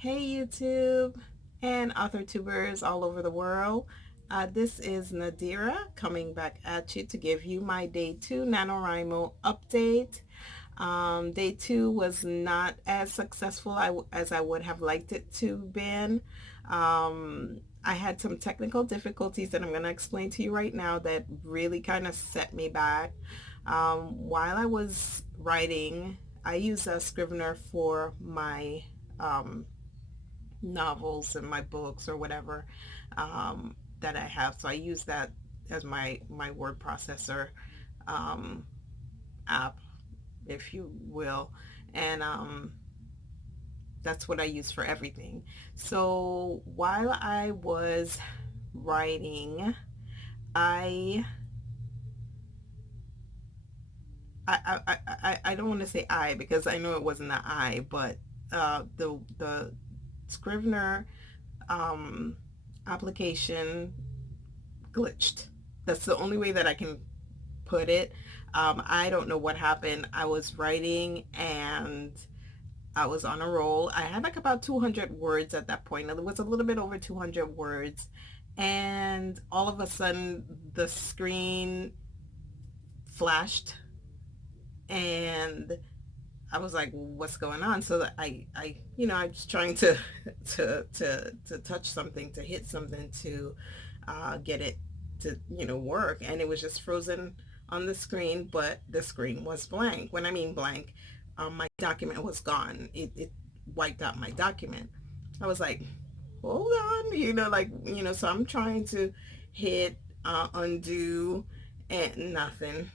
Hey YouTube and Authortubers all over the world. This is Nadira coming back at you to give you my day 2 Nanowrimo update. Day 2 was not as successful as I would have liked it to been. I had some technical difficulties that I'm going to explain to you right now that really kind of set me back. While I was writing, I use a Scrivener for my um, novels and my books or whatever that I have. So I use that as my word processor um, app, if you will, and that's what I use for everything. So while I was writing, I I don't want to say I because I know it wasn't an I, but the Scrivener um, application glitched. That's the only way that I can put it. I don't know what happened. I was writing and I was on a roll. I had like about 200 words at that point. It was a little bit over 200 words. And all of a sudden, the screen flashed and I was like, what's going on? So that I was trying to touch something, to hit something, to get it to, work. And it was just frozen on the screen, but the screen was blank. When I mean blank, my document was gone. It wiped out my document. I was like, hold on, so I'm trying to hit undo and nothing.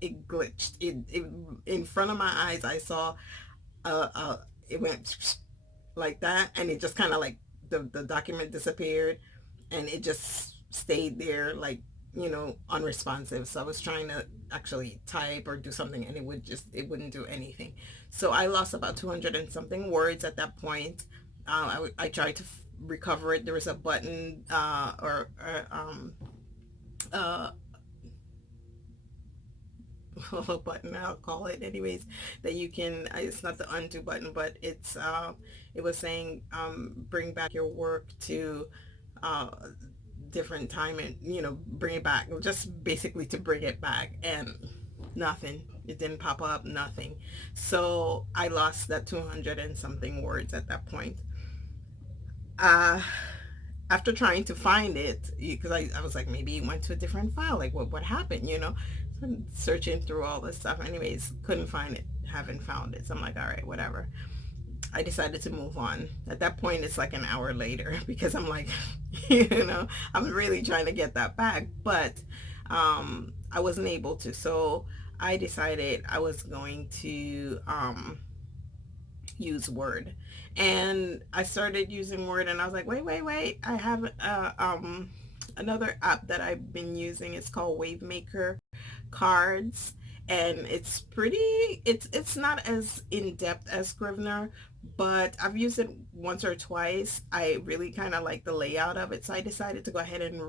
It glitched. It in front of my eyes. I saw it went like that, and it just kind of like the document disappeared, and it just stayed there like unresponsive. So I was trying to actually type or do something, and it wouldn't do anything. So I lost about 200 and something words at that point. I tried to recover it. There was a button uh, button, I'll call it anyways, that you can, it's not the undo button, but it was saying bring back your work to uh different time, and bring it back, just basically to bring it back, and nothing, it didn't pop up, nothing. So I lost that 200 and something words at that point. uh After trying to find it, because I was like, maybe it went to a different file, like what happened, so searching through all this stuff, anyways, couldn't find it, haven't found it. So I'm like, all right, whatever. I decided to move on. At that point, it's like an hour later because I'm like, I'm really trying to get that back, but I wasn't able to. So I decided I was going to use Word. And I started using Word, and I was like, wait. I have another app that I've been using. It's called Wavemaker Cards. And it's not as in-depth as Scrivener, but I've used it once or twice. I really kind of like the layout of it. So I decided to go ahead and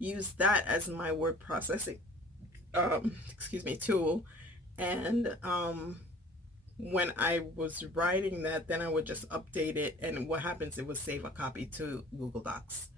use that as my word processing, excuse me, tool. And when I was writing that, then I would just update it, and what happens, it would save a copy to Google Docs.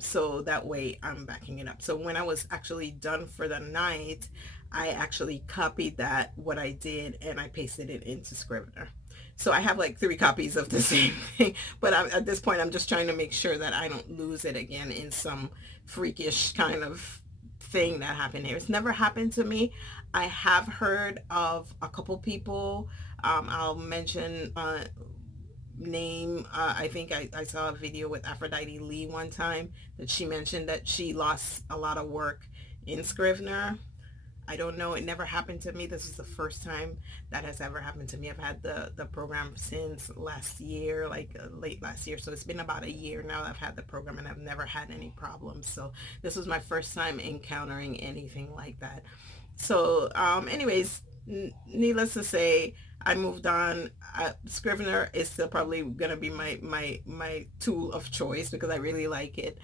So that way I'm backing it up. So when I was actually done for the night, I actually copied what I did, and I pasted it into Scrivener. So I have like 3 copies of the same thing, but at this point I'm just trying to make sure that I don't lose it again in some freakish kind of thing that happened here. It's never happened to me. I have heard of a couple people. I'll mention name. I think I saw a video with Aphrodite Lee one time that she mentioned that she lost a lot of work in Scrivener. I don't know. It never happened to me. This is the first time that has ever happened to me. I've had the program since last year, like late last year. So it's been about a year now that I've had the program, and I've never had any problems. So this was my first time encountering anything like that. So anyways, needless to say, I moved on. Scrivener is still probably gonna be my tool of choice because I really like it.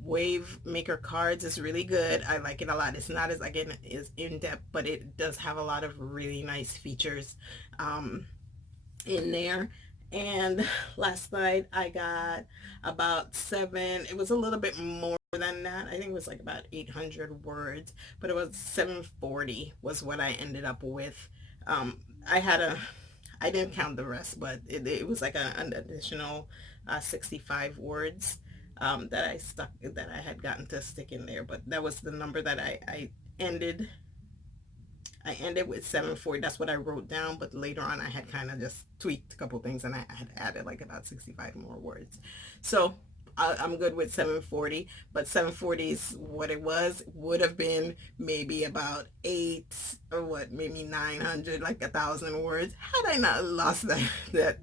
Wave Maker Cards is really good. I like it a lot. It's not as, again, is in depth, but it does have a lot of really nice features. Um, in there. And last night I got about seven, it was a little bit more than that. I think it was like about 800 words, but it was 740 was what I ended up with. I had a, I didn't count the rest, but it was like an additional 65 words that that I had gotten to stick in there. But that was the number that ended I ended with 740. That's what I wrote down, but later on I had kind of just tweaked a couple things and I had added like about 65 more words. So I'm good with 740, but 740 is what it was. Would have been maybe about eight or what, maybe 900, like 1,000 words. Had I not lost that that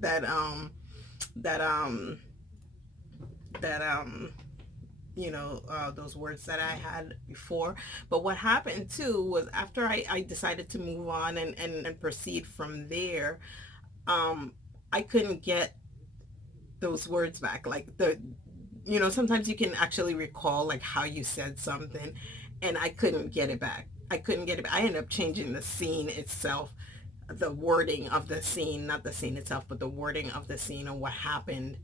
those words that I had before. But what happened too was after I decided to move on and proceed from there, um, I couldn't get those words back. Like sometimes you can actually recall like how you said something, and I couldn't get it back. I couldn't get it back. I ended up changing the scene itself, the wording of the scene, not the scene itself, but the wording of the scene and what happened,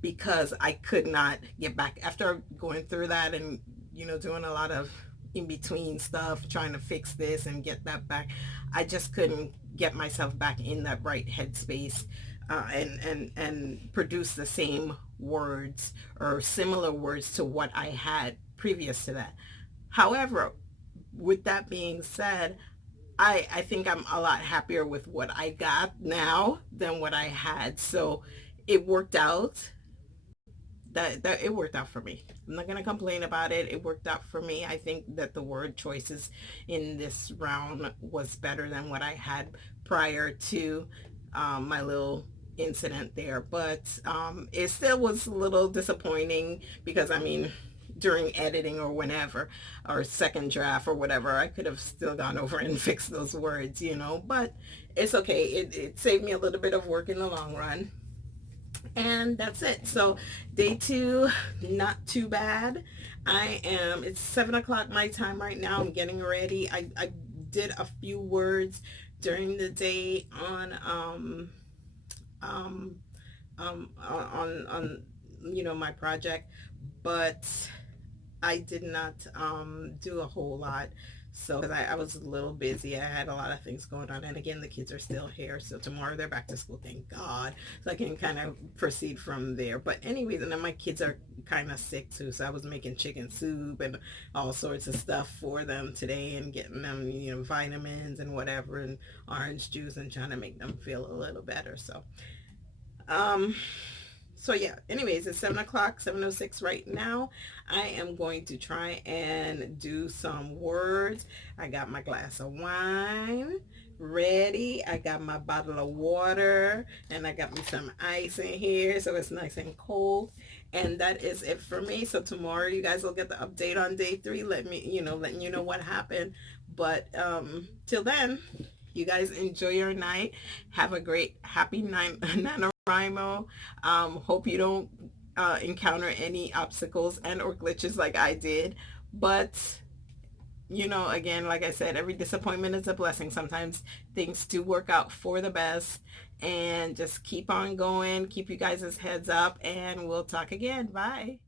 because I could not get back after going through that and doing a lot of in between stuff, trying to fix this and get that back. I just couldn't get myself back in that right headspace, and produce the same words or similar words to what I had previous to that. However, with that being said, I think I'm a lot happier with what I got now than what I had. So it worked out. That it worked out for me. I'm not gonna complain about it. It worked out for me. I think that the word choices in this round was better than what I had prior to my little incident there. But it still was a little disappointing because I mean, during editing or whenever, or second draft or whatever, I could have still gone over and fixed those words. But it's okay. It saved me a little bit of work in the long run. And that's it. So day two, not too bad. It's 7 o'clock my time right now. I'm getting ready. I did a few words during the day on my project, but I did not do a whole lot. So, because I was a little busy, I had a lot of things going on. And again, the kids are still here. So tomorrow they're back to school, thank God. So I can kind of proceed from there. But anyways, and then my kids are kind of sick too. So I was making chicken soup and all sorts of stuff for them today and getting them, vitamins and whatever and orange juice and trying to make them feel a little better. Um, so yeah, anyways, it's 7 o'clock, 7:06 right now. I am going to try and do some words. I got my glass of wine ready. I got my bottle of water and I got me some ice in here so it's nice and cold. And that is it for me. So tomorrow you guys will get the update on day three. Letting you know what happened. But till then, you guys enjoy your night. Have a great, happy night, NaNoWriMo. Hope you don't encounter any obstacles and or glitches like I did. But, again, like I said, every disappointment is a blessing. Sometimes things do work out for the best. And just keep on going. Keep you guys' heads up. And we'll talk again. Bye.